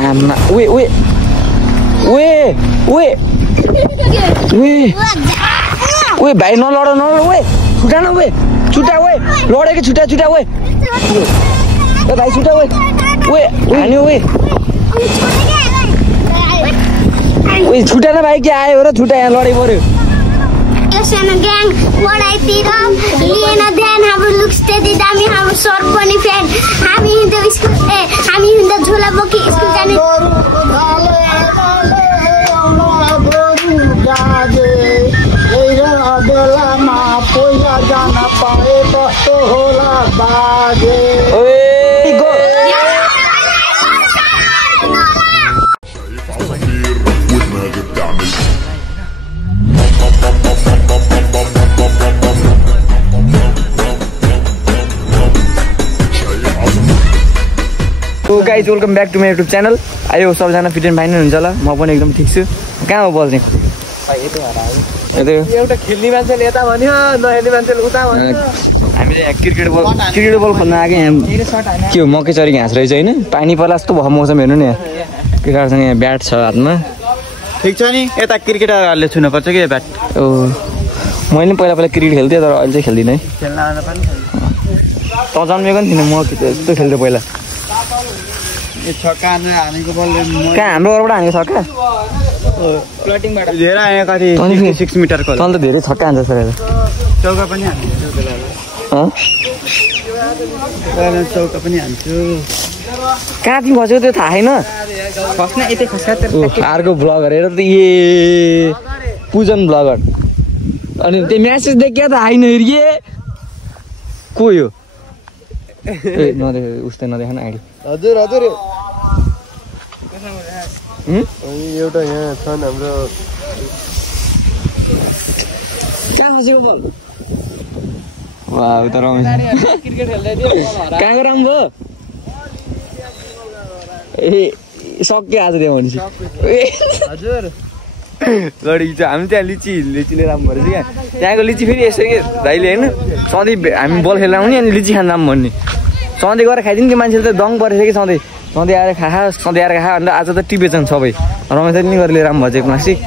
आमा ओए ओए ओए ओए ओए ओए भाइ नलड ओए छुटा न ओए छुटा ओए लडेको छुटा छुटा ओए ए भाइ छुटा ओए ओए हान्यो ओए ओए छुटा न भाइ के आयो र छुटा यहाँ लडै पर्यो सानो ग्याङ पढाइतिर लिएन ध्यान हाम्रो लुक्स त्यति दामी हाम्रो सर पनि फ्यान हामी हिँड्दै स्कुल हामी हिँड्दा झोला बोकी स्कुल जाने बेलामा पहिला जान पाए कस्तो होला बाजे guys welcome back to my YouTube channel आयो सबजना फिट एन्ड फाइन हुनुहुन्छ होला म पनि एकदम ठिक छु कहाँ हो बल चाहिँ एउटा खेल्ने मान्छेले यता भन्यो नखेल्ने मान्छेले उता भन्यो हामीले यहाँ क्रिकेट बल खेल्न आएको यहाँ के हो मकै चरी घाँस रहेछ होइन पानी पर्ला जस्तो भयो मौसम हेर्नु नि यहाँ केटाहरूसँग यहाँ ब्याट छ हातमा ठिक छ नि यता क्रिकेटरहरूले छुनुपर्छ कि ब्याट ओ मैले पहिला क्रिकेट खेल्थेँ तर अहिले चाहिँ खेल्दिनँ है खेल्न आउन पनि त जन्मेको नि थिइनँ म यस्तो खेल्थेँ पहिला छक्का हानेको बल कहाँ हाम्रो घरबाट हानेको छक्का प्लटिङबाट धेरै आयो कति 6 मिटरको तल त धेरै छक्का हान्छ सर चौका पनि हान्छु चौका पनि हान्छु कहाँ तिमी खसेको त्यो थाहा छैन खस्न यतै खस्का अर्को ब्लगर हेर त ए पूजन ब्लगर अनि त्यो म्यासेज देख्या त होइन हेरिए को यो नदेख उस्तै नदेख न आइडी हजुर हजुर एउटा यहाँ छन् हाम्रो कहाँ खसेको बल वाह उता रमेश क्रिकेट खेल्दै थियो कहाँको राम भयो ए सक्यो आज त्यो भनेपछि हजुर लडी छ हामी त्यहाँ लिचीले राम्रो भएछ क्या त्यहाँको लिची फेरि यसरी के दाइले होइन सधैँ हामी बल खेल्न आउने अनि लिची खान राम्रो भन्ने सधैँ गएर खाइदिनु त्यो मान्छेले त दङ परेछ कि सधैँ आएर खा सधैँ आएर खा अन्त आज त टिपेछन् सबै रमेशले नि गरेर राम्रो भएछ प्लास्टिक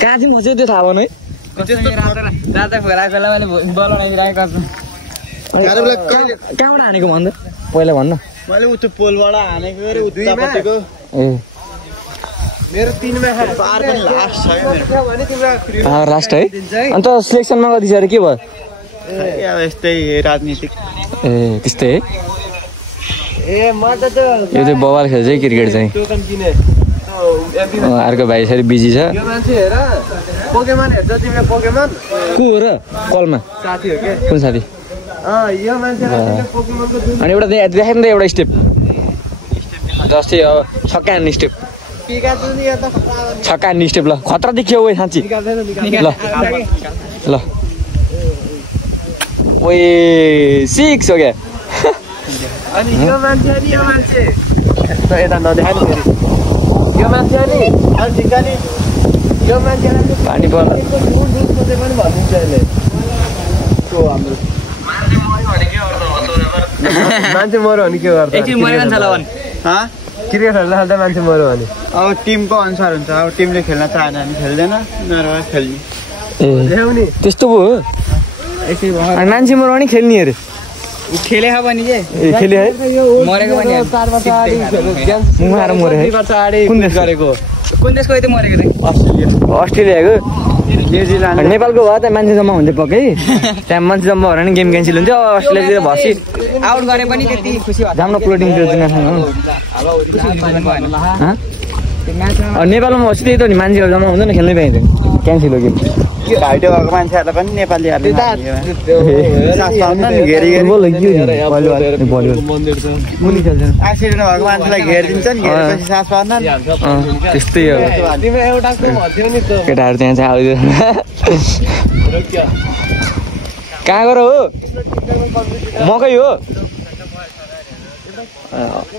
कहाँ चाहिँ खस्यो त्यो थाहा भन है कहाँबाट हानेको भन्दा पहिला भन्न मैले उतो पोलबाट हानेको अरे उतापट्टिको ए मेरो 3 मा पार पनि लास्ट छ मेरो लास्ट है अन्त सिलेक्सनमा कति छ अरे के भयो यस्तै राजनीतिक ए त्यस्तै है ए म त यो चाहिँ बवाल खेल्छ है क्रिकेट चाहिँ टोकन किने अर्को भाइ यसरी बिजी छ यो मान्छे हेर पोकेमन हेर्छ तिमीले पोकेमन को हो र कलमा साथी हो के कुन साथी यो मान्छेलाई तिमीले पोकेमनको जुन अनि एउटा देखाइ न त एउटा स्टेप जस्तै अब छक्का हान्ने स्टेप पिकाचु नि यो त छक्का हान्ने स्टेप ल खतरा देखियो ओए साँच्ची ल ओए 6 हो क्या अनि यो मान्छे त यता नदेखाइ नि फेरि यो मान्छे अनि ठिक नि यो मान्छेलाई पानी पर्ला पनि भनिन्छ यसले को हाम्रो मान्छे मर्यो भने के गर्छ एकछिन मरेको छ ल भन् क्रिकेट खेल्दा मान्छे मर्यो भने अब टिमको अनुसार हुन्छ अब टिमले खेल्न चाहेन भने खेल्दैन नभए खेल्ने ए त्यस्तो भयो अनि मान्छे मर्यो भने खेल्ने अरे खेले भने के खेले है मरेको पनि मरे है कुन देश गरेको कुन देशको यतै मरेको रे अस्ट्रेलियाको न्युजिल्यान्ड नेपालको भयो त मान्छे जम्मा हुन्थ्यो पक्कै त्यहाँ मान्छे जम्मा भएर नि गेम क्यान्सल हुन्थ्यो अस्ट्रेलियातिर भसी आउट गरे पनि त्यति खुसी भयो राम्रो प्लोटिङ थियो नेपालमा अस्ति त्यही त नि मान्छेहरू जम्मा हुँदैन खेल्नै पाइँदैन क्यान्सल हो गेम घाइते भएको मान्छेहरूलाई पनि नेपालीहरूले एक्सिडेन्ट भएको मान्छेलाई घेरिदिन्छ नि घेरेपछि सास पार्न त्यस्तै हो केटाहरू त्यहाँ चाहिँ आउँदैन कहाँ गएर हो मकै हो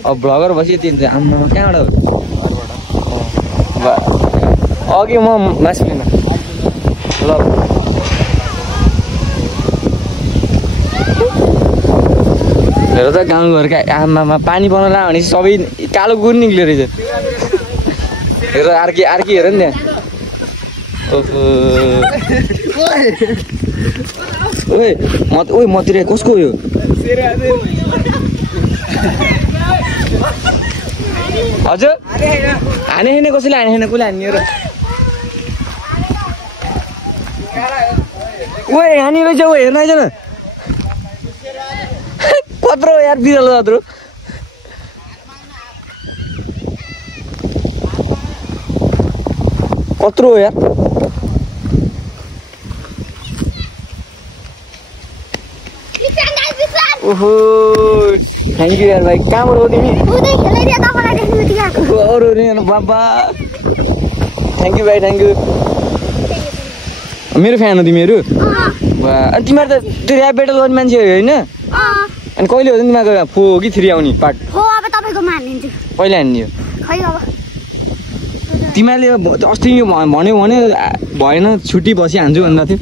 अब भ्लगर बसिदिन्छ आम्मा कहाँबाट हो अघि म मासुलिन ल हेर त गाउँघरका आमामा पानी बनाउला भने सबै कालो गुर निक्ल्यो रहेछ हेर अर्की हेर नि त्यहाँ ओए मतिर कसको यो हजुर हाने छैन कसैले हाने छैन कसले हान्ने र ओए हानी रहेछ ओ हेर्न आइज न कत्रो यार बिरालो कत्रो कत्रो यार ओहो थ्याङ्क यू यार भाइ कहाँबाट हो तिमी बाबा थ्याङ्क यू भाइ थ्याङ्क यू मेरो फ्यान हो तिमीहरू अनि तिमीहरू त त्यो ऱ्याप बेटल गर्ने मान्छे हो होइन अनि कहिले हो तिमीहरूको 4 हो कि 3 आउने पार्ट पहिला हान्ने हो तिमीहरूले अस्ति भन्यो भने भएन छुट्टी बसी हान्छु भन्दा थियो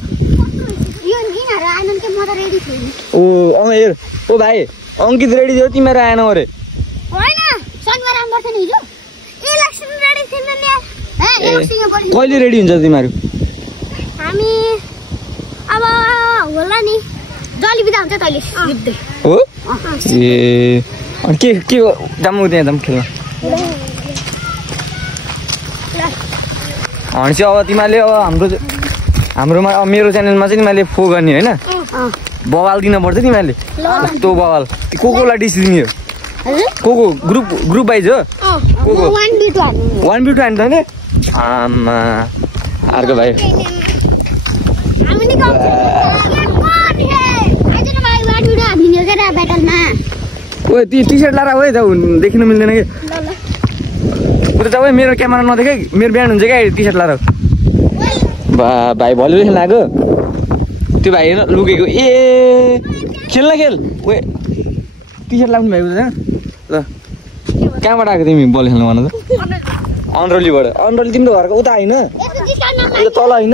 ओ हेर ओ भाइ अङ्कित रेडी थियो तिमीहरू आएन अरे कहिले रेडी हुन्छ तिमीहरू हो ए अनि के जाम्नु त्यहाँ जाम खेल्न भनेपछि अब तिमीहरूले अब हाम्रोमा मेरो च्यानलमा चाहिँ तिमीहरूले फो गर्ने होइन बवाल दिनुपर्छ तिमीहरूले कस्तो बवाल कोलाई डिस दिने हो को ग्रुप वाइज हो को 1v2 हान्नु होइन आमा अर्को भाइ ओ टी सर्ट लाएर हो त देखिनु मिल्दैन कि उता जाऊ मेरो क्यामेरा नदेखाइ मेरो बिहान हुन्छ क्या टी सर्ट लाएर भाइ भलिबल खेल्न आएको त्यो भाइ हेर्न लुकेको ए खेल्न खेल ओ टी सर्ट लाउने भाइ उता ल कहाँबाट आएको तिमी बल खेल्नु भन त अनरोलीबाट अनरोली तिम्रो घरको उता होइन तल होइन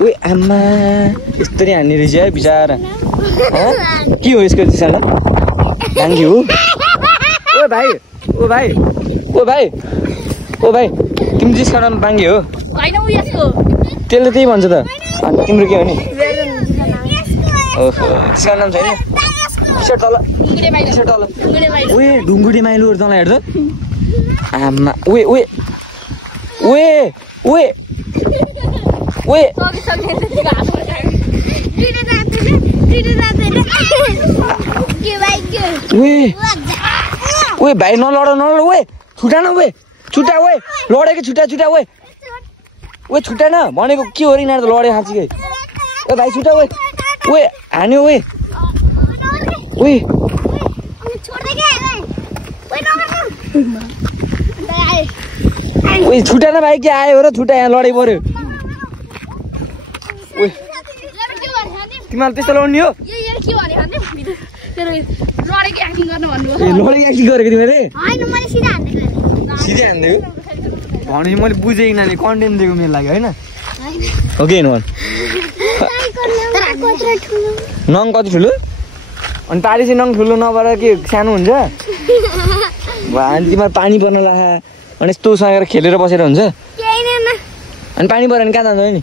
ओ आमा यस्तरी हान्ने रहेछ है बिचारा के हो यसको दिशा थ्याङ्क यू ओ भाइ तिमी जिस्काउन बाङ्गी हो त्यसले त्यही भन्छ त अनि तिम्रो के हो नि जिस्काउन नाम छैन टिसर्ट तल ओए ढुङ्गुडी माइलोहरू तँलाई हेर्छ आमा ओए ओए भाइ नलड ओए छुटा न ओए छुट्टा ओए लडेको छुट्टा ओए छुट्टा न भनेको के हो रे यिनीहरू त लडे खाँचिकै ओ भाइ छुट्टा ओए हान्यो ओए छुट्टा न भाइ के आयो र छुट्टा यहाँ लडै पर्यो तिमीहरू त्यस्तो लड्ने हो लडेको एक्टिङ गरेको तिमीले सिधै हान्दियो भने मैले बुझेँ यिनीहरूले कन्टेन्ट दिएको मेरो लागि होइन हो कि होइन नङ कति ठुलो अनि पारी चाहिँ नङ ठुलो नभएर के सानो हुन्छ अनि तिमीहरू पानी पर्न लागा अनि यस्तो सकेर खेलेर बसेर हुन्छ अनि पानी पऱ्यो भने कहाँ जान्छ नि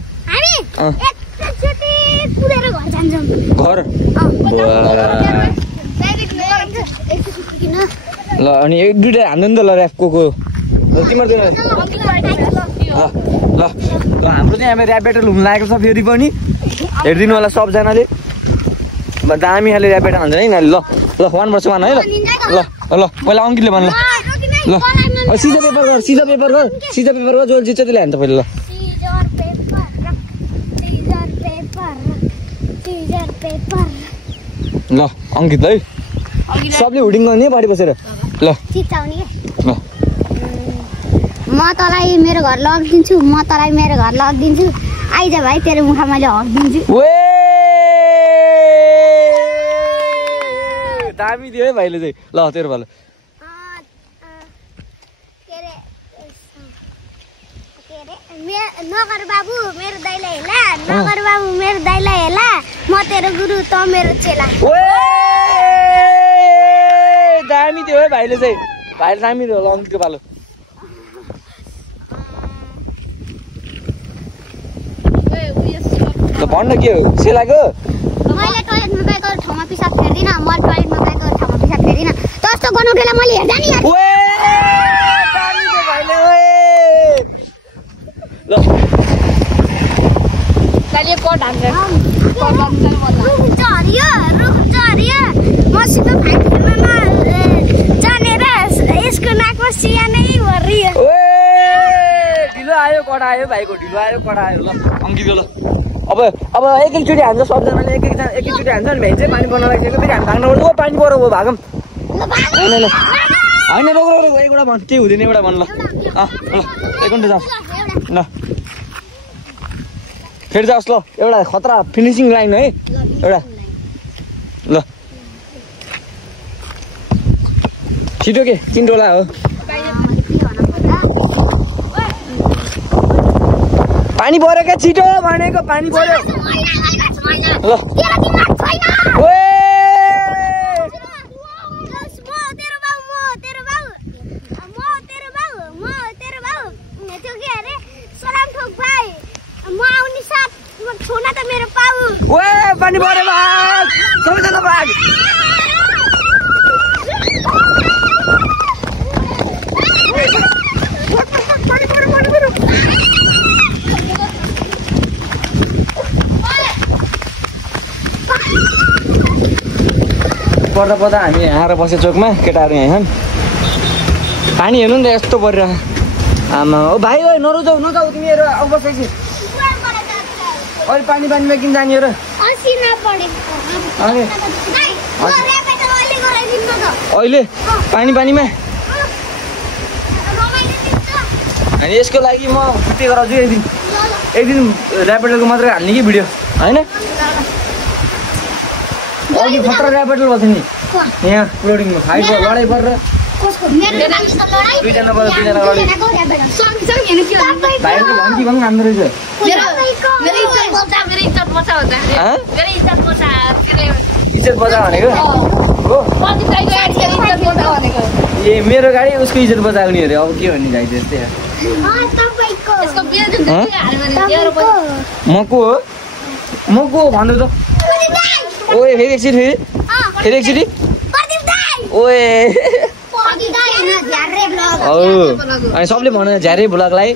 घर ल अनि 1-2 हान्नु नि त ल ऱ्यापको तिमीहरू ल हाम्रो चाहिँ हामी ऱ्याप बेटल हुन लागेको छ फेरि पनि हेरिदिनु होला सबजनाले दामी खाले ऱ्याप बेटल हान्छ नि ल 1 वर्ष मान है ल पहिला अङ्कितले भन ल सिधा पेपर गर जोल जित्छ त्यसले हान्छ पहिला ल अङ्कित है सबले हुडिङ गर्ने बाढी बसेर ल म तँलाई मेरो घर लगिदिन्छु आइज भाइ तेरो मुखा मैले हगिदिन्छु दामी दियो है भाइले चाहिँ ल तेरो भाइ नगर बाबु मेरो दाइलाई हेला म तेरो गुरु त मेरो चेला भाइले दामी ल अङ्कितको पालो ल भन्न के हो से लाग्यो मैले टोयलेटमा गएको ठाउँमा पिसाब फेर्दिन म टोयलेटमा गएको ठाउँमा पिसाब फेर्दिन त्यस्तो गर्नु उठेला मैले हेर्दा नि यार ओए दामीको भाइले ओए ल चलिए कोट हान्छ रुख हरियो मसित भाइ खेल्नमा जानेर यसको नाकमा सिया नै भरियो ओए ढिलो आयो कडा आयो भाइको ढिलो आयो कडा आयो ल अङ्कितको ल अब एकैचोटि हान्छ सबजनाले एकैचोटि हान्छ नि भाइ चाहिँ पानी पर्न लागिसक्यो फेरि हामी भाग्नु पर्छ पानी पऱ्यो भयो भागम होइन रोक एउटा भन् केही हुँदैन एउटा भन् ल एक घन्टा जाओस् ल फेरि जाओस् ल एउटा खतरा फिनिसिङ लाइन है एउटा ल छिटो के चिन्टोला हो पानी पऱ्यो क्या छिटो भनेको पानी पऱ्यो ल पानी पऱ्यो भाग सबैजना भाग पर्दा हामी आएर बसे चोकमा केटाहरू यहाँ छन् पानी हेर्नु नि त यस्तो परिरहेको आमा ओ भाइ ओ नजाऊ तिमीहरू अब बसेपछि अहिले पानीमा किन जाने र अहिले पानीमा अनि यसको लागि म के गराउँछु एक दिन ऱ्यापिडोको मात्रै हाल्ने कि भिडियो होइन अघि खतरा ऱ्यापिडो भएको थियो नि यहाँ लोडिङमा फाइट भयो लडाइँ परेर दुईजना लडाइँ भाइको भन्की भन् हान्दो रहेछ इज्जत बचा भनेको हो ए मेरो गाडी उसको इज्जत बचाउने अरे अब के भन्ने जाइदियो त्यस्तै म को हो भन्नु त ओए फेरि एकचोटि ओए अनि सबले भन्नु झ्यारे भ्लगलाई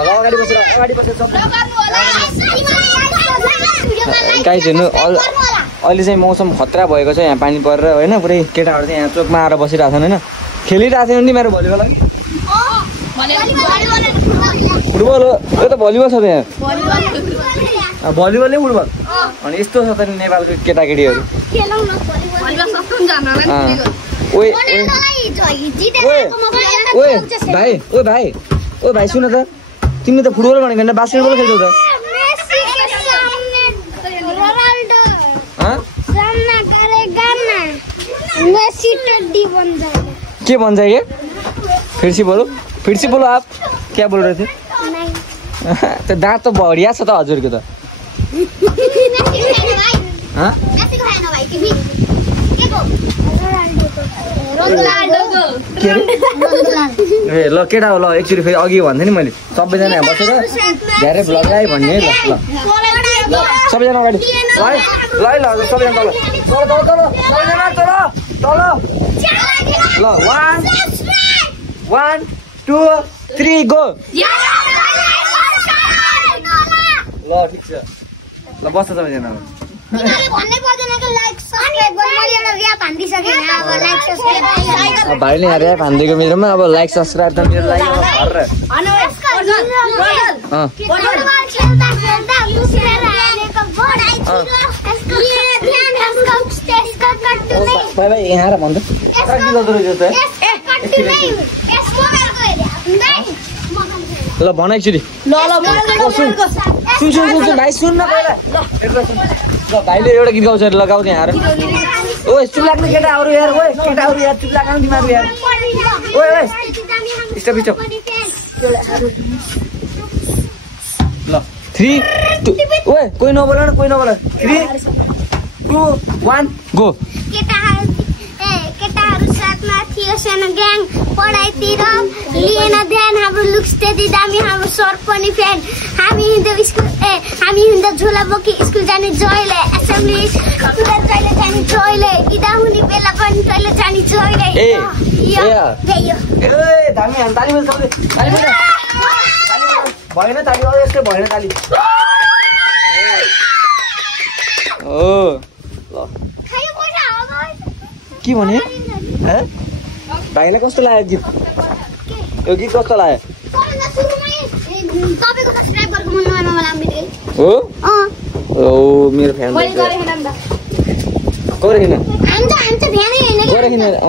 अगाडि बसेर गाइस हेर्नु अहिले चाहिँ मौसम खतरा भएको छ यहाँ पानी परेर होइन पुरै केटाहरू चाहिँ यहाँ चोकमा आएर बसिरहेको छन् होइन खेलिरहेको थियो नि मेरो भलिबल अघि फुटबल हो यो त भलिबल छ त यहाँ भलिबल नै फुटबल अनि यस्तो छ त नेपालको केटाकेटीहरू ओ भाइ सुन त तिमी त फुटबल भनेको होइन बास्केटबल खेल्छौ त के बन जाएगा फिर से बोलो आप क्या बोल रहे थे तो दांत तो बढ़िया था हजुर के तो ल केटा हो ल एकचोटि फेरि अघि भन्थे नि मैले सबैजना यहाँ बसेर धेरै भ्लग आयो भन्ने ल ल सबैजना अगाडि ल सबैजना तल तल ल 1 2 3 गो ल ठिक छ ल बस्छ सबैजना भाइले यहाँ ऱ्याप हानिदिएको मेरोमा अब लाइक सब्सक्राइब त मेरो लागि भाइ यहाँ भन्छ ल भन एकचोटि सुन भाइ सुन्न पहिला ल भाइले एउटा गीत गाउँछ ल गाउँदै यहाँ ओए चुप लाग्ने केटाहरू यार ओए केटाहरू यार चुप लाग्नु तिमीहरू यार ओए स्टप ल 3 2 ओए कोही नबोल 3 2 1 गो थियो सानो ग्याङ पढाइतिर लिएन ध्यान हाम्रो लुक्स त्यति दामी हाम्रो सर पनि फ्यान हामी हिँड्दै स्कुल हामी हिँड्दा झोला बोकी स्कुल जाने जहिले एसेम्ब्ली स्टुडेन्ट जहिले जाने जहिले बिदा हुने बेला पनि जहिले जाने जहिले दामी हामी ताली बजाउँछ ताली बजा भएन ताली अब यस्तै भएन ताली ओ ल के भने भाइलाई कस्तो लाग्यो गीत यो गीत कस्तो लाग्यो हो ओ मेरो फ्यान गरेन ओ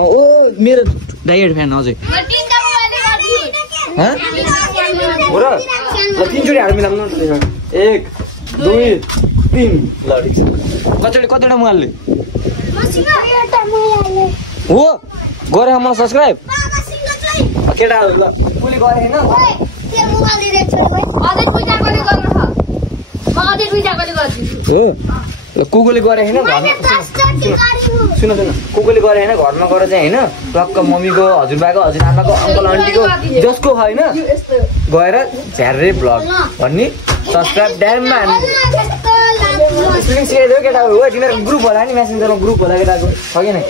मेरो डाइएड फ्यान हजुर हो र ल तीनचोटि हाल मिलाउनु 1 2 3 ल ठिक छ कतिवटा मुहाल्ने हो गरे मलाई सब्सक्राइब केटाहरू ल कसले गरे हैन हो ल कुकुरले गरे हैन सुन कुकुरले गरे हैन घरमा गएर चाहिँ हैन टक्क मम्मीको हजुरबाको हजुरआमाको अङ्कल आन्टीको जसको हैन गएर झ्यारे ब्लग भन्ने सब्सक्राइब ड्याममा स्पेलिङ सिकाइदियो केटाहरू हो तिनीहरू ग्रुप होला नि मेसेन्जरमा ग्रुप होला केटाको छ कि नै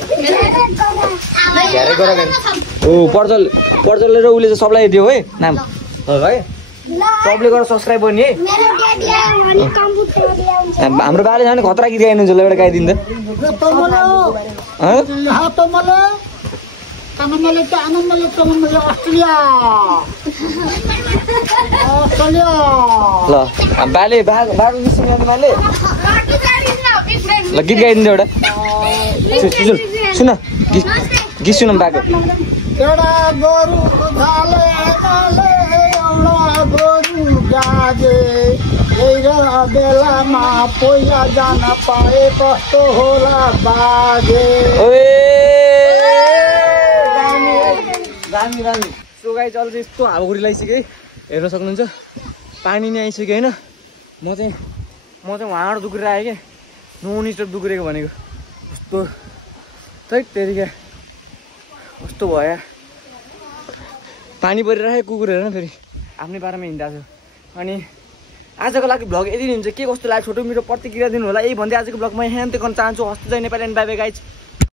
झ्यारे गरेर हो पर्जलले र उसले चाहिँ सबलाई दियो है नाम है सबले गरेर सब्सक्राइब गर्ने हाम्रो बाले झन् खतरा गीत गाइनुहुन्छ ल एउटा गाइदिनु ल बाले बाटो निस्किने बाले ल गीत गाइदिन्छ एउटा सुन गीत सुन बाको एउटा गोरु धाले एउटा गोरु गाजे बेलामा पहिला जान पाए कस्तो होला बाजे दामी दामी सो गाइस अहिले चाहिँ यस्तो हावाहुरी लगाइसक्यो है हेर्न सक्नुहुन्छ पानी नै आइसक्यो होइन म चाहिँ वहाँबाट दुक्रेर आएँ क्या नो स्टप दुक्रेको भनेको कस्तो थैट तेरिका कस्तो भयो पानी परिरहेको कुकुरहरू फेरि आफ्नै पारामा हिँड्दा थियो अनि आजको लागि भ्लग यति हुन्छ के कस्तो लाग्यो छोटो मिठो प्रतिक्रिया दिनु होला यही भन्दै आजको भ्लग म यहाँ अन्त्य गर्न चाहन्छु हस्ते Nepali and by by guys